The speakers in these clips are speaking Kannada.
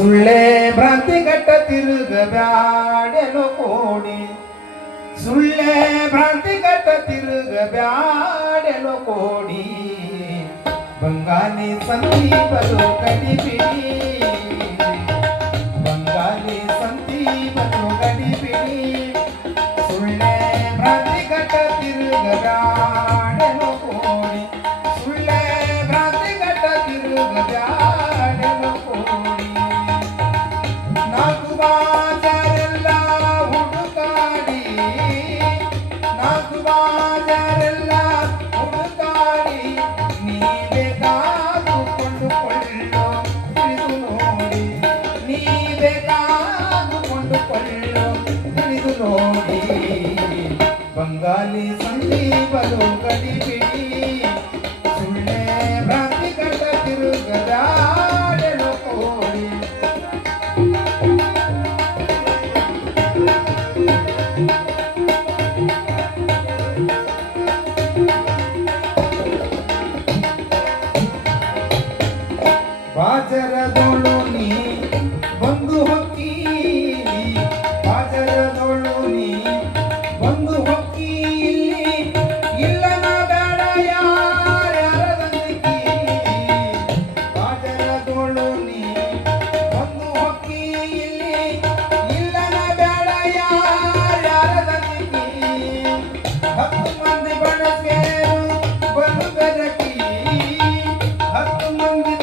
ಸುಳ್ಳೆ ಭ್ರಾಂತಿ ಗಟ್ಟ ತಿರುಗಬ್ಯಾಡೆನು ಕೋಡಿ ಸುಳ್ಳೆ ಭ್ರಾಂತಿ ಗಟ್ಟ ತಿರುಗಬ್ಯಾಡೆನು ಕೋಡಿ ಬಂಗಾಲಿ ಸಂದೀಪಲು ಗಡಿಬಿಡಿ ಬಂಗಾಲಿ ಸಂದೀಪಲು ಗಡಿಬಿಡಿ ಸುಳ್ಳೆ ಭ್ರಾಂತಿ ಗಟ್ಟ ತಿರುಗಬ್ಯಾಡೆನು ಕೋಡಿ ಸುಳ್ಳೆ ಭ್ರಾಂತಿ ಗಟ್ಟ ತಿರುಗಬ್ಯಾಡೆನು ಕೋಡಿ ನಾಲ್ಕು ಬಾಜಾರೆಲ್ಲ ಹುಡುಕಾಡಿ ನಾಲ್ಕು ಬಾಜಾರೆಲ್ಲ ಹುಡುಕಾಡಿ ನೀವೇ ಕಾದು ಕೊಂಡುಕೊಳ್ಳೋ ತಿಳಿದು ನೋಡಿ ನೀವೇ ಕಾದು ಕೊಂಡುಕೊಳ್ಳೋ ತಿಳಿದು ನೋಡಿ ಬಂಗಾಲಿ ಸಂದೀಪಲು ಗಡಿಬಿಡಿ ಸುಳ್ಳೆ ಭ್ರಾಂತಿ ಗಟ್ಟ ತಿರುಗದಾಡೆನು ಕೋಡಿ ಬಾಜರದೊಳು ನೀ ಬಂದು ಹೊಕ್ಕಿ ಬಾಜರದೊಳು ನೀ ಬಂದು ಹೊಕ್ಕಿ ಇಲ್ಲನ ಬೇಡ ಯಾರದಂದಿಕ್ಕಿ ಬಾಜರದೊಳು ನೀ ಬಂದು ಹೊಕ್ಕಿ ಇಲ್ಲನ ಬೇಡ ಯಾರದಂದಿಕ್ಕಿ ಹತ್ತು ಮಂದಿ ಬಣಸೇರು ಬಂದು ಬೆರಕಿ ಹತ್ತು ಮಂದಿ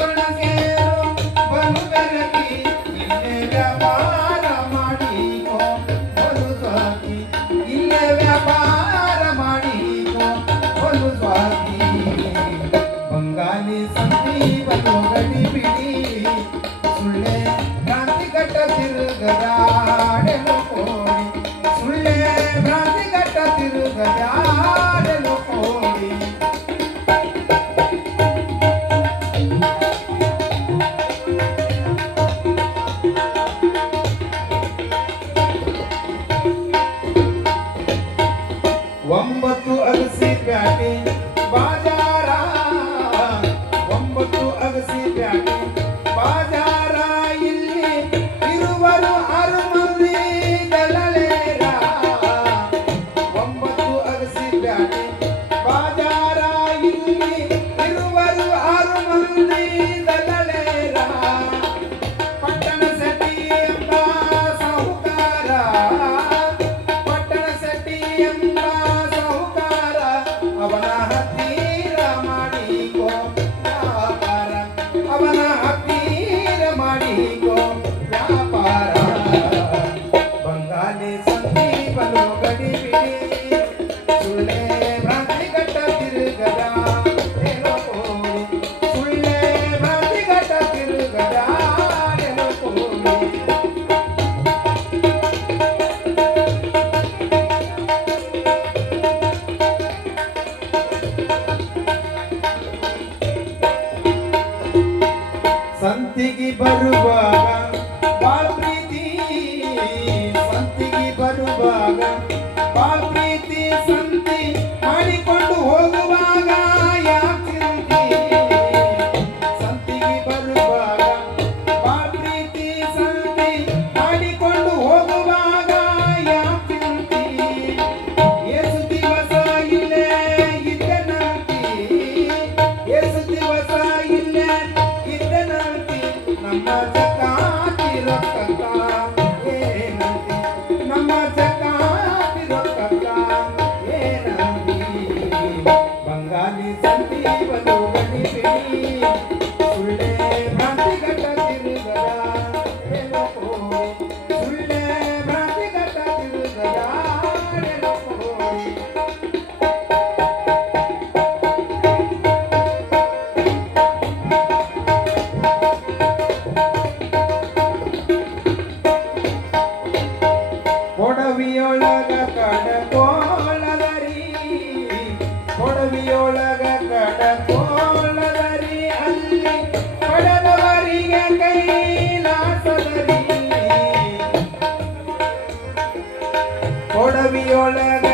ಬಂಗಾಲಿ ಸಂದೀಪಲು ಗಡಿಬಿಡಿ ಸುಳ್ಳೆ ಭ್ರಾಂತಿ ಗಟ್ಟ ತಿರುಗದಾಡೆನು ಕೋಡಿ ಸುಳ್ಳೆ ಭ್ರಾಂತಿ ಗಟ್ಟ ತಿರುಗದಾಡೆನು ಕೋಡಿ ಒಂಬತ್ತು ಅಗಸಿ ಪ್ಯಾಟೆ ಬಾಜಾರ ಒಂಬತ್ತು ಅಗಸಿ ಪ್ಯಾಟೆ ಬಾಜಾರ ಇಲ್ಲಿ ಇರುವರು 6 ಮಂದಿ ದಲ್ಲಾಳೇರ ಒಂಬತ್ತು ಅಗಸಿ ಪ್ಯಾಟೆ ಬಾಜಾರ ಇಲ್ಲಿ ಇರುವರು 6 ಮಂದಿ ದಲ್ಲಾಳೇರ ಪಟ್ಟಣ ಸೆಟ್ಟಿ ಎಂಬ ಸಾಹುಕಾರ ಪಟ್ಟಣ ಸೆಟ್ಟಿ ಎಂಬ ಅವನ ಹತ್ತಿರ ಮಾಡಿಕೋ ವ್ಯಾಪಾರ ಅವನ ಹತ್ತಿರ ಮಾಡಿಕೋ ವ್ಯಾಪಾರ ಬಂಗಾಲಿ ಸಂದೀಪಲು ಗಡಿಬಿಡಿ ಸುಳ್ಳೆ ಭ್ರಾಂತಿ ಗಟ್ಟ ತಿರುಗದ ಏನೋ ಕೋಡಿ ಸುಳ್ಳೆ ಭ್ರಾಂತಿ ಗಟ್ಟ ತಿರುಗದ ಏನೋ ಕೋಡಿ ಸಂತಿಗೆ ಬರುವಾಗ ಬಾಳ ಪ್ರೀತಿ ಸಂತಿಗೆ ಬರುವಾಗ ಬಾಳ ಪ್ರೀತಿ ಸಂತಿ ಮಾಡಿಕೊಂಡು ಹೋಗುವಾಗ ಯಾಕೆ ಸಂತಿಗೆ ಬರುವಾಗ ಬಾಳ ಪ್ರೀತಿ ಸಂತಿ ಮಾಡಿಕೊಂಡು ಹೋಗುವಾಗ ಯಾಕೆ ಏಸು ದಿವಸ ಇಲ್ಲೇ ಇದ್ದನಂತಿ ಏಸು ದಿವಸ ಇಲ್ಲೇ ಇದ್ದನಂತಿ ನಮ್ಮ ಜಕಾತಿ ರೊಕ್ಕಕ್ಕ ಏನಂತಿ ನಮ್ಮ ಜಕಾತಿ ರೊಕ್ಕಕ್ಕ ಏನಂತಿ ಬಂಗಾಲಿ ಸಂದೀಪಲು ಗಡಿಬಿಡಿ ಸುಳ್ಳೆ ಭ್ರಾಂತಿ ಗಟ್ಟ ತಿರುಗದ ಏನೋ ಕೋಡಿ ಸುಳ್ಳೆ ಭ್ರಾಂತಿ ಗಟ್ಟ ತಿರುಗದ ಏನೋ ಕೋಡಿ ಕೊಡವಿಯೊಳಗ ಕಡಕೋಳದರಿ ಕೊಡವಿಯೊಳಗ ಕಡಕೋಳದರಿ ಅಲ್ಲಿ ಪಡೆದವರಿಗೆ ಕೈಲಾಸದರಿ ಕೊಡವಿಯೊಳಗ